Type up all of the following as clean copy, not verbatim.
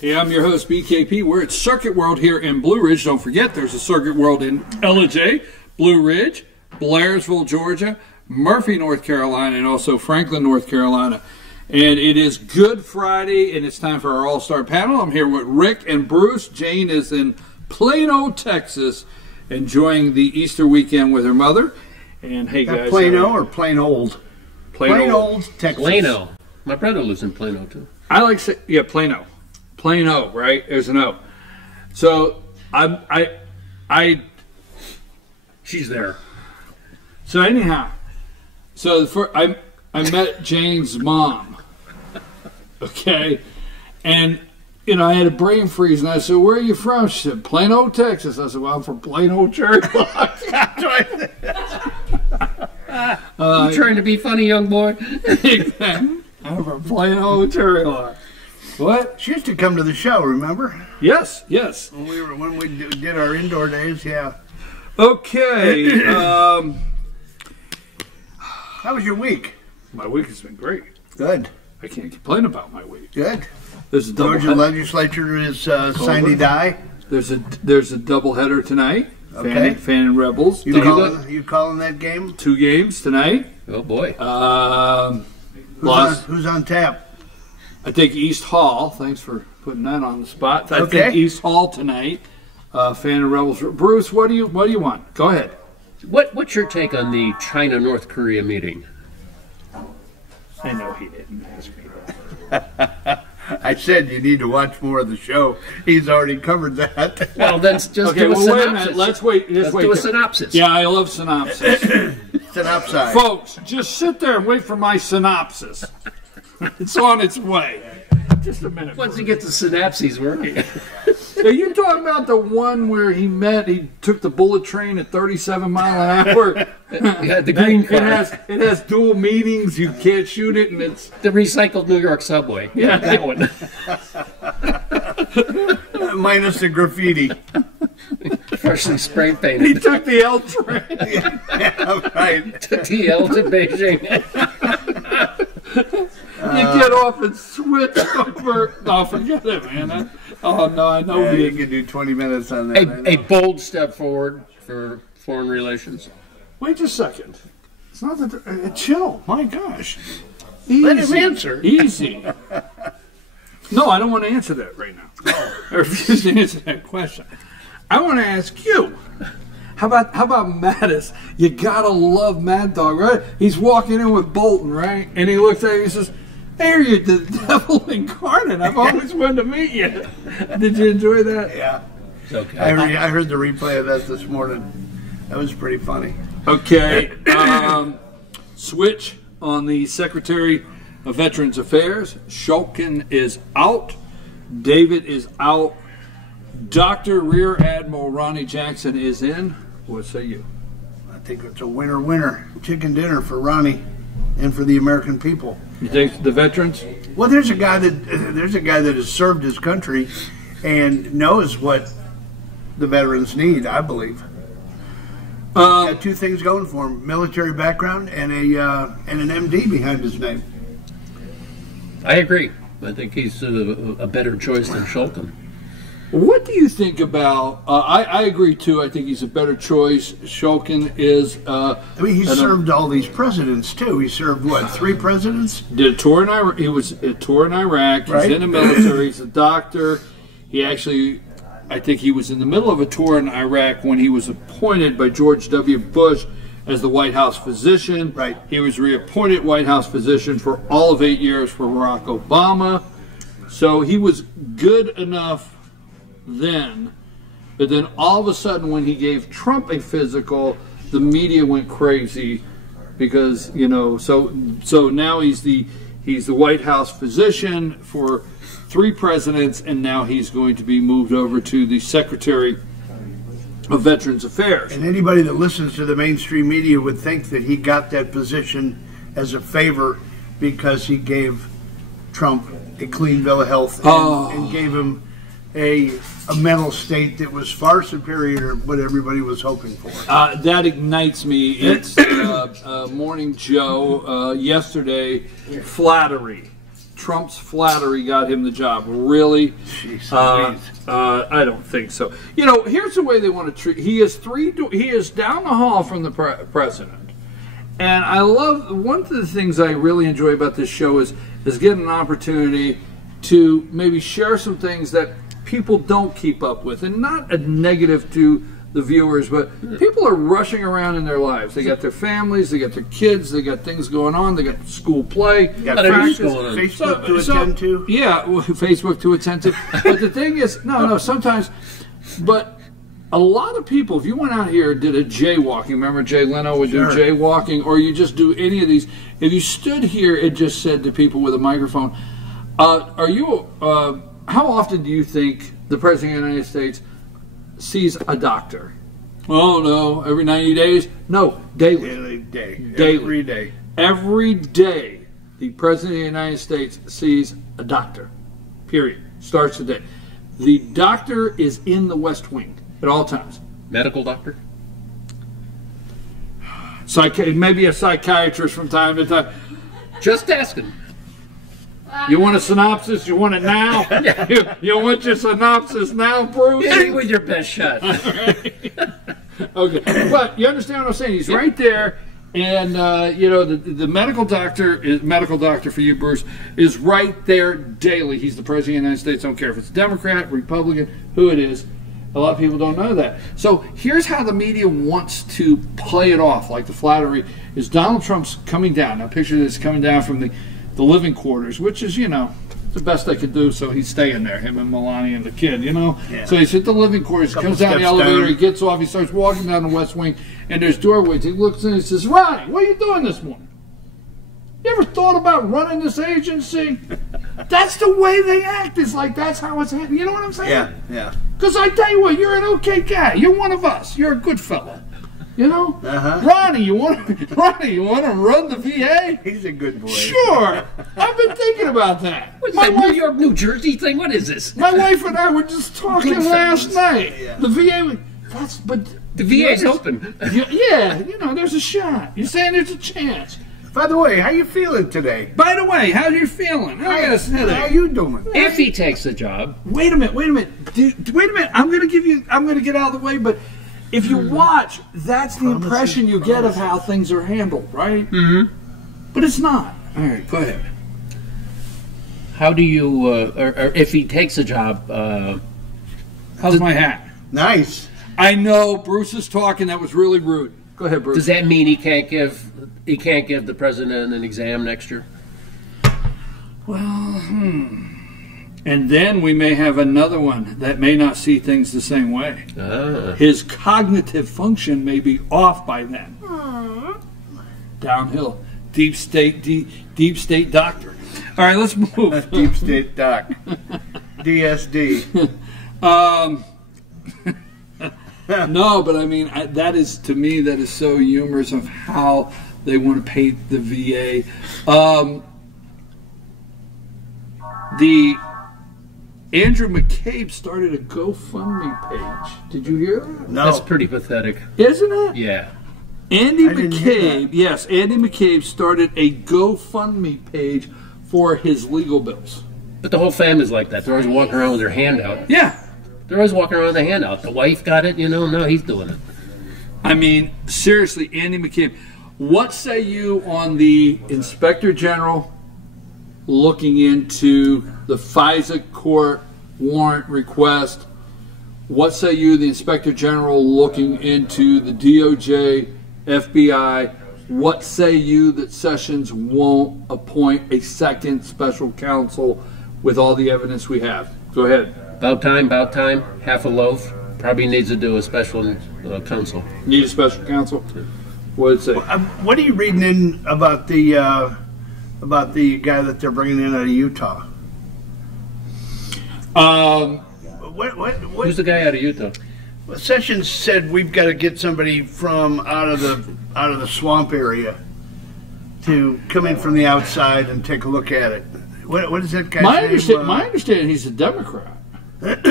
Hey, I'm your host, BKP. We're at Circuit World here in Blue Ridge. Don't forget, there's a Circuit World in LJ, Blue Ridge, Blairsville, Georgia, Murphy, North Carolina, and also Franklin, North Carolina. And it is Good Friday, and it's time for our All-Star panel. I'm here with Rick and Bruce. Jane is in Plano, Texas, enjoying the Easter weekend with her mother. And hey, guys. Plano or plain old? Plain old, Texas. Plano. My brother lives in Plano, too. I like to say, yeah, Plano. Plano, right? There's an O. So, She's there. So anyhow, I met Jane's mom, okay, and I had a brain freeze, and I said, "Where are you from?" She said, "Plano, Texas." I said, "Well, I'm from Plano, Cherry Block." You trying to be funny, young boy? I'm from Plano, Cherry Block. What? She used to come to the show, remember? Yes, yes. When we did our indoor days, yeah. Okay. How was your week? My week has been great. Good. I can't complain about my week. Good. There's a double Georgia legislature is sine die. There's a doubleheader tonight. Okay. Fan and Rebels. You calling that game? 2 games tonight. Oh boy. Who's on tap? I think East Hall. Thanks for putting that on the spot. I Okay. think East Hall tonight. Fan and Rebels. Bruce, what do you want? Go ahead. What's your take on the China-North Korea meeting? I know he didn't ask me that. I said you need to watch more of the show. He's already covered that. Well, then just Okay, do a well, wait a synopsis. minute. Let's wait. Let's do a synopsis. Yeah, I love synopsis. Synopsis. Folks, just sit there and wait for my synopsis. It's on its way. Just a minute. Once he gets the synapses working. Are you talking about the one where he took the bullet train at 37 miles an hour? Yeah, the green car. It has dual meanings. You can't shoot it, and it's The recycled New York subway. Yeah, that one. Minus the graffiti. Freshly spray he painted. took the L train. Yeah, right. Took the L to Beijing. You get off and switch over. No, forget it, man. I know Yeah, he you can do 20 minutes on that. A bold step forward for foreign relations. Wait a second. It's not that. Chill. My gosh. Let him answer. Easy. No, I don't want to answer that right now. I refuse to answer that question. I want to ask you. How about Mattis? You gotta love Mad Dog, right? He's walking in with Bolton, right? And he looks at him and he says, "Hey, you're the devil incarnate. I've always wanted to meet you." Did you enjoy that? Yeah. It's okay. I heard the replay of that this morning. That was pretty funny. Okay. Switch on the Secretary of Veterans Affairs. Shulkin is out. David is out. Dr. Rear Admiral Ronnie Jackson is in. What say you? I think it's a winner chicken dinner for Ronnie and for the American people. You think the veterans? Well, there's a guy that has served his country and knows what the veterans need, I believe. Got 2 things going for him: military background and an MD behind his name. I agree. I think he's a better choice than Shulkin. What do you think about? I agree too. I think he's a better choice. Shulkin is. I mean, he served all these presidents too. He served what, 3 presidents? Did a tour in Iraq. He was a tour in Iraq. He's Right. in the military. He's a doctor. He actually, I think he was in the middle of a tour in Iraq when he was appointed by George W. Bush as the White House physician. Right. He was reappointed White House physician for all of 8 years for Barack Obama. So he was good enough then, but then all of a sudden when he gave Trump a physical, the media went crazy because so now he's the White House physician for 3 presidents, and now he's going to be moved over to the Secretary of Veterans Affairs. And anybody that listens to the mainstream media would think that he got that position as a favor because he gave Trump a clean bill of health and gave him a mental state that was far superior to what everybody was hoping for. That ignites me. It's Morning Joe yesterday. Flattery. Trump's flattery got him the job. Really? Jeez, I don't think so. You know, here's the way they want to treat. He is down the hall from the president, and I love one of the things I really enjoy about this show is getting an opportunity to maybe share some things that people don't keep up with, and not a negative to the viewers, but people are rushing around in their lives. They got their families, they got their kids, they got things going on, they got school play, got practice, Facebook to attend to. Yeah, Facebook to attend to. But the thing is, no, sometimes, but a lot of people, if you went out here and did a jaywalking, remember Jay Leno would do jaywalking, or you just do any of these, if you stood here and just said to people with a microphone, how often do you think the President of the United States sees a doctor? Oh, no, every 90 days? No, daily. Every day. Every day, the President of the United States sees a doctor. Period. Starts the day. The doctor is in the West Wing at all times. Medical doctor? Maybe a psychiatrist from time to time. Just asking. You want a synopsis? You want it now? You want your synopsis now, Bruce? Hit me with your best shot. Okay, but you understand what I'm saying? He's right there, and the medical doctor for you, Bruce, is right there daily. He's the President of the United States. I don't care if it's Democrat, Republican, who it is. A lot of people don't know that. So here's how the media wants to play it off, like the flattery, is Donald Trump's coming down. Now picture this coming down from the living quarters, which is, the best they could do, so he's staying there, him and Melania and the kid, Yeah. So he's at the living quarters, comes down the elevator, he gets off, he starts walking down the West Wing, and there's doorways. He looks in and he says, Ronnie, what are you doing this morning? You ever thought about running this agency? That's the way they act. It's like that's how it's happening. You know what I'm saying? Yeah. Because I tell you what, you're an okay guy. You're one of us. You're a good fella. You know, Ronnie, you want to run the VA? He's a good boy. Sure, I've been thinking about that. What's that New York, New Jersey thing? What is this? My wife and I were just talking last night. Yeah. The VA, the VA's open. Yeah, there's a shot. You're saying there's a chance. By the way, how you feeling today? By the way, how you feeling? How you doing? If he takes the job. Wait a minute. Wait a minute. I'm gonna get out of the way, but. If you watch, that's the impression you get of how things are handled, right? Mm-hmm. But it's not. All right, go ahead. How do you, or if he takes a job, how's my hat? Nice. I know, Bruce is talking. That was really rude. Go ahead, Bruce. Does that mean he can't give the president an exam next year? Well, And then we may have another one that may not see things the same way. His cognitive function may be off by then. Downhill. Deep state doctor. All right, let's move. Deep state doc. DSD. No, but I mean, that is, to me, that is so humorous of how they want to paint the VA. Andrew McCabe started a GoFundMe page. Did you hear that? No. That's pretty pathetic. Isn't it? Yeah. Andy McCabe started a GoFundMe page for his legal bills. But the whole family's like that. They're always walking around with their hand out. Yeah. They're always walking around with their hand out. The wife got it, no, he's doing it. I mean, seriously, Andy McCabe, what say you on the Inspector General looking into the FISA court warrant request? What say you, the Inspector General looking into the DOJ, FBI? What say you that Sessions won't appoint a second special counsel with all the evidence we have? Go ahead. About time. Half a loaf. Probably needs to do a special counsel. Need a special counsel? What did it say? What are you reading in about the guy that they're bringing in out of Utah? Who's the guy out of Utah? Well, Sessions said we've got to get somebody from out of the swamp area to come in from the outside and take a look at it. What is that guy's name? My understanding, he's a Democrat. Out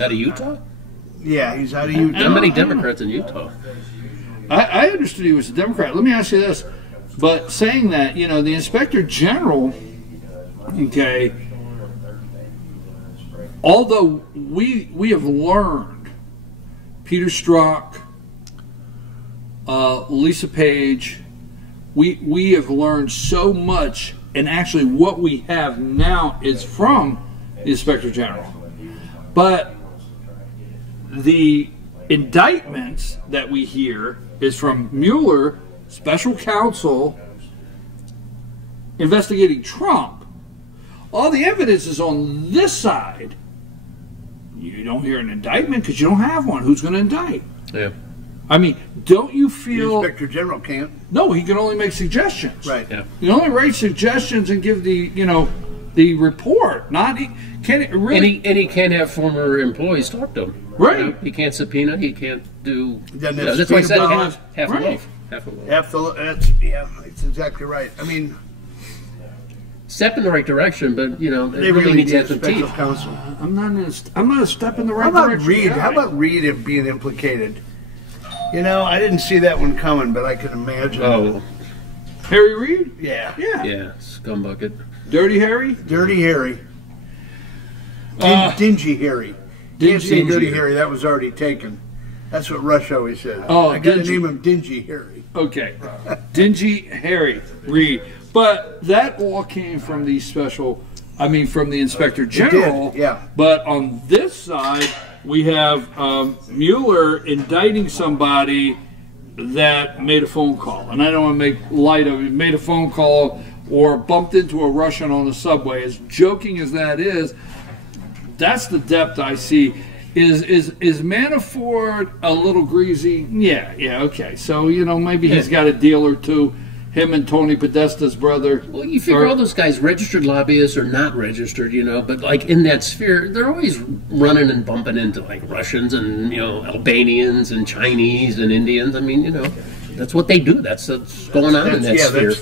of Utah? Yeah, he's out of Utah. How many Democrats in Utah? I understood he was a Democrat. Let me ask you this. But saying that, you know, the Inspector General, okay, although we have learned, Peter Strzok, Lisa Page, we have learned so much, and actually what we have now is from the Inspector General. But the indictments that we hear is from Mueller, special counsel, investigating Trump. All the evidence is on this side. You don't hear an indictment because you don't have one. Who's going to indict? Yeah. I mean, don't you feel... The Inspector General can't. No, he can only make suggestions. Right. Yeah. He can only write suggestions and give the, you know, the report. Not he can't really. And he can't have former employees talk to him. Right. You know, he can't subpoena. He can't do. Doesn't You have know, that's why I said subpoena half, half Right. a loaf. Half a loaf. That's exactly right. I mean, Step in the right direction, but you know, they it really really needs need to a have some special teeth. counsel. I'm not a step in the right How about direction. Reed? guy. How about Reed being implicated? You know, I didn't see that one coming, but I can imagine. Oh, Harry Reid? Yeah. Yeah. yeah, scumbucket. Dirty Harry? Dirty Harry. Uh, Dingy Harry. Can't Dingy say Dirty Harry. Harry. That was already taken. That's what Rush always said. Oh, I got to Dingy. name him Dingy Harry. Okay. Dingy Harry Reid. But that all came from the from the Inspector General. yeah. But on this side, we have Mueller indicting somebody that made a phone call. And I don't want to make light of it. Made a phone call or bumped into a Russian on the subway. As joking as that is, that's the depth I see. Is Manafort a little greasy? Yeah, okay. So, you know, maybe he's got a deal or two. Him and Tony Podesta's brother. Well, you figure all those guys, registered lobbyists or not registered, you know, but like in that sphere, they're always running and bumping into like Russians and, you know, Albanians and Chinese and Indians. I mean, you know, that's what they do. That's what's going on in that sphere.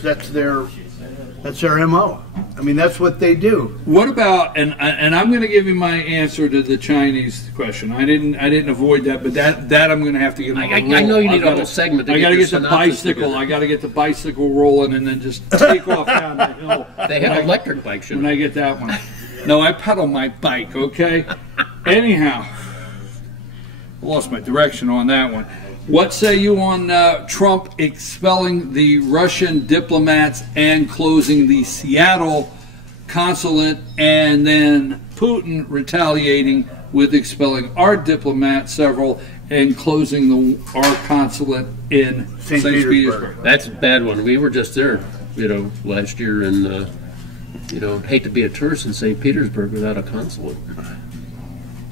That's their MO. I mean, that's what they do. What about, and I'm going to give you my answer to the Chinese question. I didn't avoid that, but that I'm going to have to get on a roll. I know you need a whole segment to I got to your get the synopsis bicycle. together. I got to get the bicycle rolling and then just take off down the hill. They have electric bikes, When I get that one. No, I pedal my bike, okay? Anyhow, I lost my direction on that one. What say you on Trump expelling the Russian diplomats and closing the Seattle consulate, and then Putin retaliating with expelling our diplomats, several, and closing our consulate in St. Petersburg? That's a bad one. We were just there, you know, last year, and you know, hate to be a tourist in St. Petersburg without a consulate.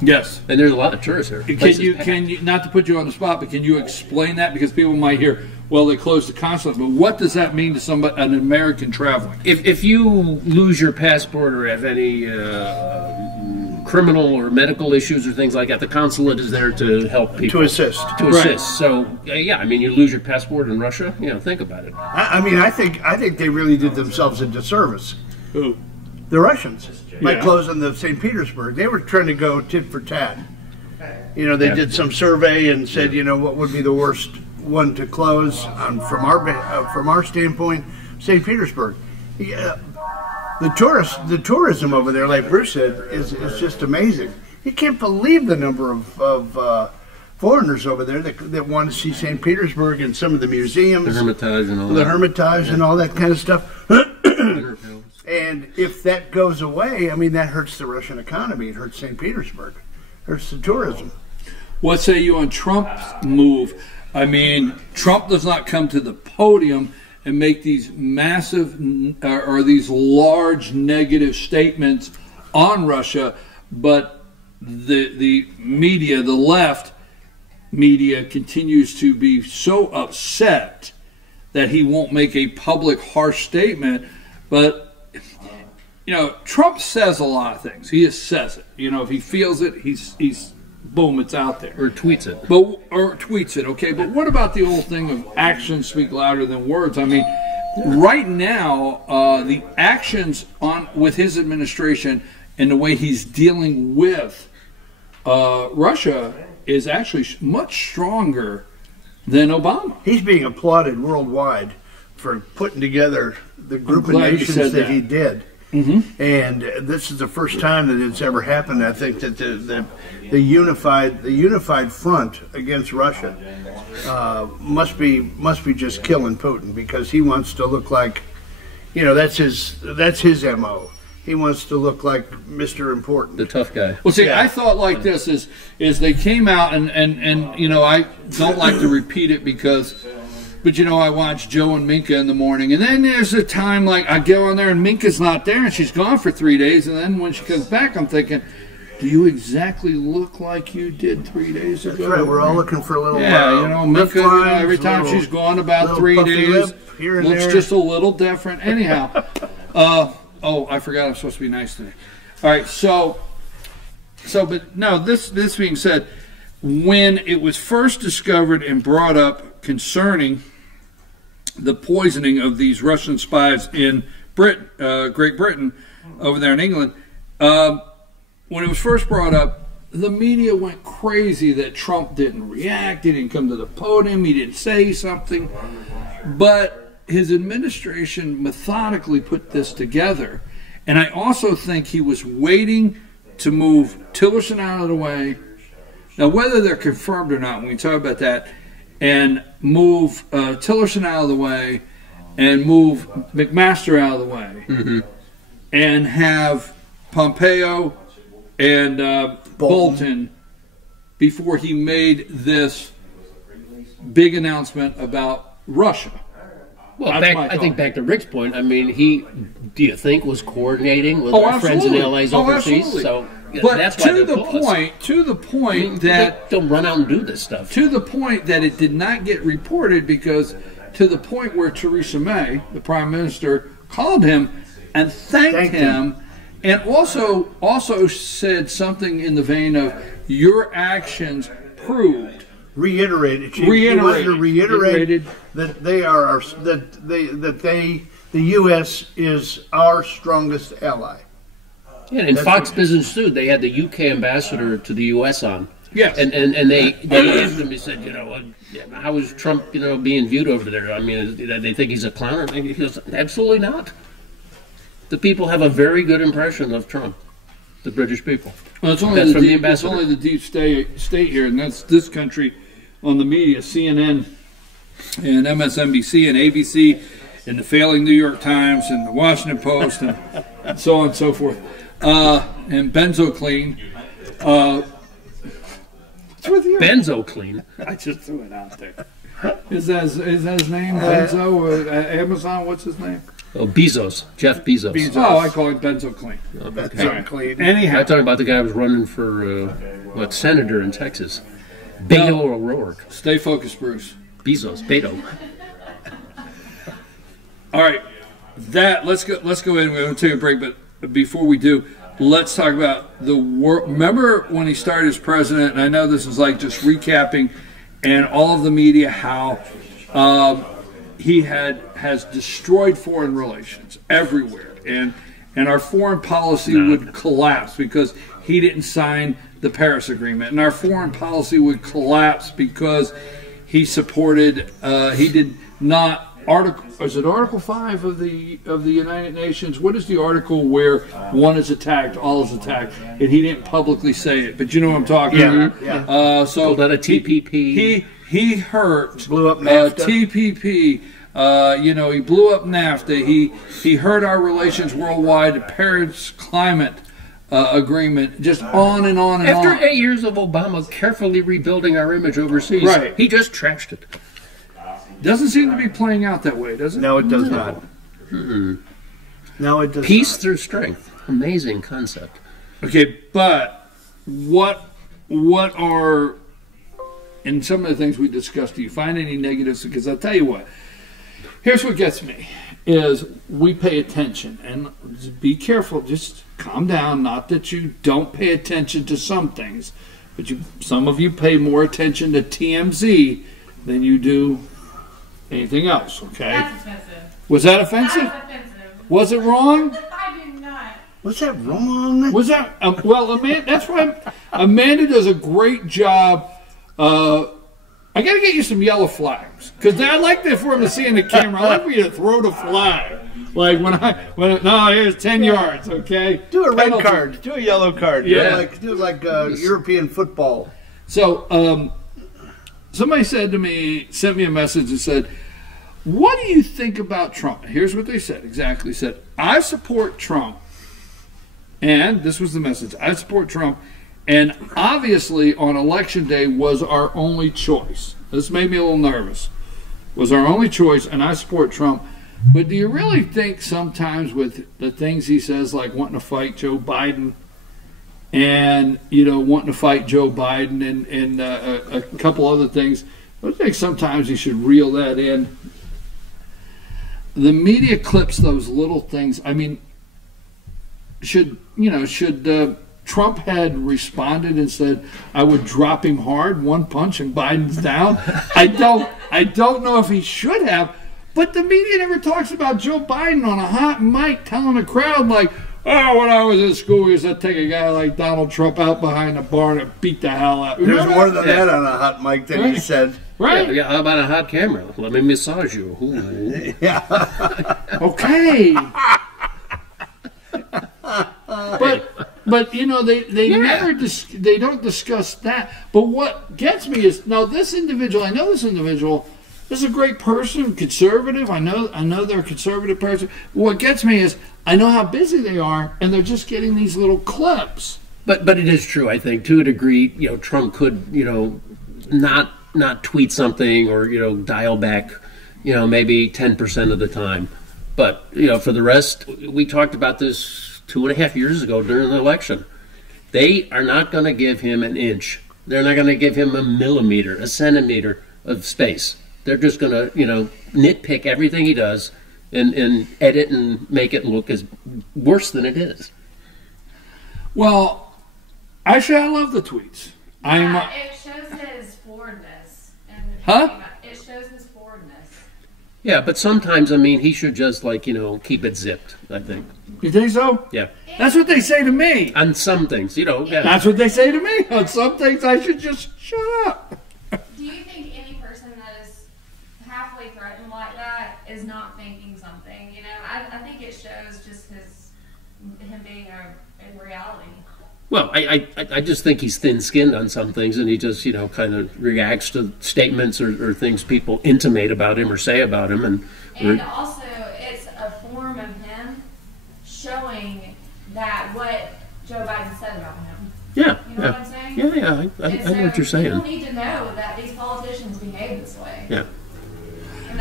Yes. And there's a lot of tourists there. Can you not to put you on the spot, but can you explain that, because people might hear, well, they closed the consulate, but what does that mean to somebody, an American traveling? If you lose your passport or have any criminal or medical issues or things like that, the consulate is there to help people. To assist. To assist. So yeah, I mean, you lose your passport in Russia. You know, think about it. I mean, I think they really did themselves a disservice. Who? The Russians. By Yeah. closing the St. Petersburg. They were trying to go tit for tat. You know, they did some survey and said, you know, what would be the worst one to close from our standpoint? St. Petersburg. Yeah, the tourism over there, like Bruce said, is just amazing. You can't believe the number of foreigners over there that want to see St. Petersburg and some of the museums, The Hermitage and all that. the Hermitage and all that kind of stuff. And if that goes away, I mean, that hurts the Russian economy. It hurts St. Petersburg. It hurts the tourism. What say you on Trump's move? I mean, Trump does not come to the podium and make these massive or these large negative statements on Russia, but the media, the left media, continues to be so upset that he won't make a public harsh statement. But you know, Trump says a lot of things. He just says it. You know, if he feels it, he's boom, it's out there. Or tweets it. Or tweets it, okay? But what about the old thing of actions speak louder than words? I mean, right now, the actions with his administration and the way he's dealing with Russia is actually much stronger than Obama. He's being applauded worldwide putting together the group of glad you nations said that that. he did. Mm-hmm. And this is the first time that it's ever happened. I think that the unified front against Russia must be just killing Putin, because he wants to look like, that's his MO. He wants to look like Mr. Important, The tough guy. Well, see, Yeah. I thought like this is they came out and I don't like to repeat it but I watch Joe and Minka in the morning, and then there's a time like I go on there and Minka's not there and she's gone for 3 days, and then when she comes back, I'm thinking, do you exactly look like you did 3 days ago? That's right. We're all looking for a little. Minka, lip lines, every time little- she's gone about little 3 puffy days, lip here and looks there. just a little different. Anyhow, I forgot I'm supposed to be nice today. All right, but no. This being said, when it was first discovered and brought up concerning the poisoning of these Russian spies in Great Britain, over there in England, when it was first brought up, the media went crazy that Trump didn't react, he didn't come to the podium, he didn't say something. But his administration methodically put this together. And I also think he was waiting to move Tillerson out of the way. Now, whether they're confirmed or not, when we talk about that, and move Tillerson out of the way and move McMaster out of the way, and have Pompeo and Bolton before he made this big announcement about Russia. Well, That's my I think thought. back to Rick's point. I mean, do you think was coordinating with our friends and allies overseas? Absolutely. So But that's why to they the call us. point that Don't run out and do this stuff. to the point that it did not get reported, because to the point where Theresa May, the Prime Minister, called him and thanked him, and also said something in the vein of, your actions proved. Reiterated. She wanted to Reiterated. that the U.S. is our strongest ally. Yeah, and Fox Business too. They had the UK ambassador to the US on. Yes. And they asked him. He said, how is Trump, being viewed over there? I mean, they think he's a clown. He goes, absolutely not. The people have a very good impression of Trump. The British people. Well, it's That's from the it's ambassador. only the deep state here, and that's this country on the media, CNN and MSNBC and ABC and the failing New York Times and the Washington Post and so on and so forth. And BenzoClean. What's with you? BenzoClean. I just threw it out there. Is that his name? Benzo? Or, Amazon? What's his name? Oh, Bezos. Jeff Bezos. Oh, I call it BenzoClean. That's Sorry. clean. Anyhow. I'm talking about the guy who was running for, senator in Texas. Beto O'Rourke. Stay focused, Bruce. Bezos. Beto. All right, let's go in. We're going to take a break, but before we do, let's talk about the war. Remember when he started as president? And I know this is like just recapping, and all of the media how he has destroyed foreign relations everywhere, and our foreign policy would collapse because he didn't sign the Paris Agreement, and our foreign policy would collapse because he supported. He did not. Is it Article 5 of the United Nations? What is the article where one is attacked, all is attacked, and he didn't publicly say it, but you know what I'm talking about. Yeah. So Called that a TPP. He hurt Blew up NAFTA. TPP. He blew up NAFTA. He hurt our relations worldwide. The Paris Climate Agreement. Just on and on and After on. 8 years of Obama carefully rebuilding our image overseas, Right. he just trashed it. Doesn't seem to be playing out that way, does it? No, it does not. No, it does Peace not. through strength. Amazing concept. Okay, but what are, in some of the things we discussed, do you find any negatives? Because I'll tell you what, here's what gets me, is we pay attention, and be careful, just calm down, not that you don't pay attention to some things, but some of you pay more attention to TMZ than you do anything else, okay? That's offensive. Was that offensive? That's offensive. Was it wrong? I do not. Was that wrong? Was that well? Amanda, that's why Amanda does a great job I got to get you some yellow flags because I like that for him to see in the camera. I like for you to throw the flag. Like no, here's 10 yards, okay? Do a red Penalty. card. Do a yellow card. Yeah. Do like European football. So somebody said to me, sent me a message and said, what do you think about Trump? Here's what they said, exactly said, I support Trump. And this was the message. I support Trump. And obviously on election day was our only choice. This made me a little nervous. Was our only choice, and I support Trump. But do you really think sometimes with the things he says, like wanting to fight Joe Biden and, wanting to fight Joe Biden and a couple other things, I think sometimes he should reel that in. The media clips those little things. I mean, should Trump had responded and said, I would drop him hard, one punch, and Biden's down? I don't know if he should have. But the media never talks about Joe Biden on a hot mic telling a crowd like, oh, when I was in school, we used to take a guy like Donald Trump out behind the barn and beat the hell out. There's more than that on a hot mic that he said. Right? Yeah, how about a hot camera? Let me massage you. Ooh. Yeah. Okay. But they don't discuss that. But what gets me is now this individual. I know this individual. This is a great person, conservative. I know they're a conservative person. What gets me is I know how busy they are, and they're just getting these little clips. But it is true, I think, to a degree. Trump could not tweet something or dial back, maybe 10% of the time. But for the rest, we talked about this 2.5 years ago during the election. They are not going to give him an inch. They're not going to give him a millimeter, a centimeter of space. They're just going to, nitpick everything he does and edit and make it look as worse than it is. Well, actually, I love the tweets. It shows his forwardness. Huh? It shows his forwardness. Yeah, but sometimes, he should just, keep it zipped, I think. You think so? Yeah. That's what they say to me. On some things, yeah. That's what they say to me. On some things, I should just shut up. Do you think any person that is halfway threatened like that is not thinking something? I think it shows just him being in reality. Well, I just think he's thin-skinned on some things, and he just, kind of reacts to statements or things people intimate about him or say about him. And also, it's a form of him showing that what Joe Biden said about him. Yeah. You know what I'm saying? Yeah, I know what you're saying. People need to know that these politicians behave this way. Yeah.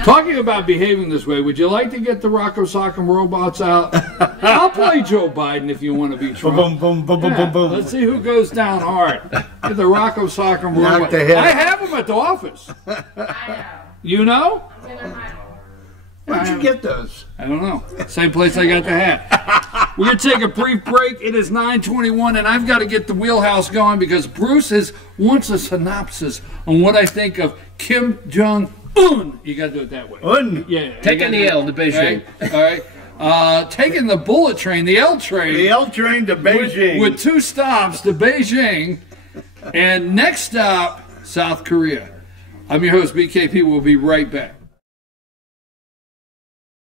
Talking about behaving this way, would you like to get the Rocco Sock'em robots out? I'll play Joe Biden if you want to be Trump. Boom, boom, boom, boom, boom, boom. Let's see who goes down hard. Get the Rocco Sock'em robots. the head. I have them at the office. I know. You know? I'm gonna hide them. Where'd you get those? I don't know. Same place I got the hat. We're going to take a brief break. It is 9:21, and I've got to get the wheelhouse going because Bruce wants a synopsis on what I think of Kim Jong-un. You got to do it that way. Un. Yeah. Taking the L to Beijing. All right. Taking the bullet train, the L train. The L train to Beijing. With 2 stops to Beijing. And next stop, South Korea. I'm your host, BKP. We'll be right back.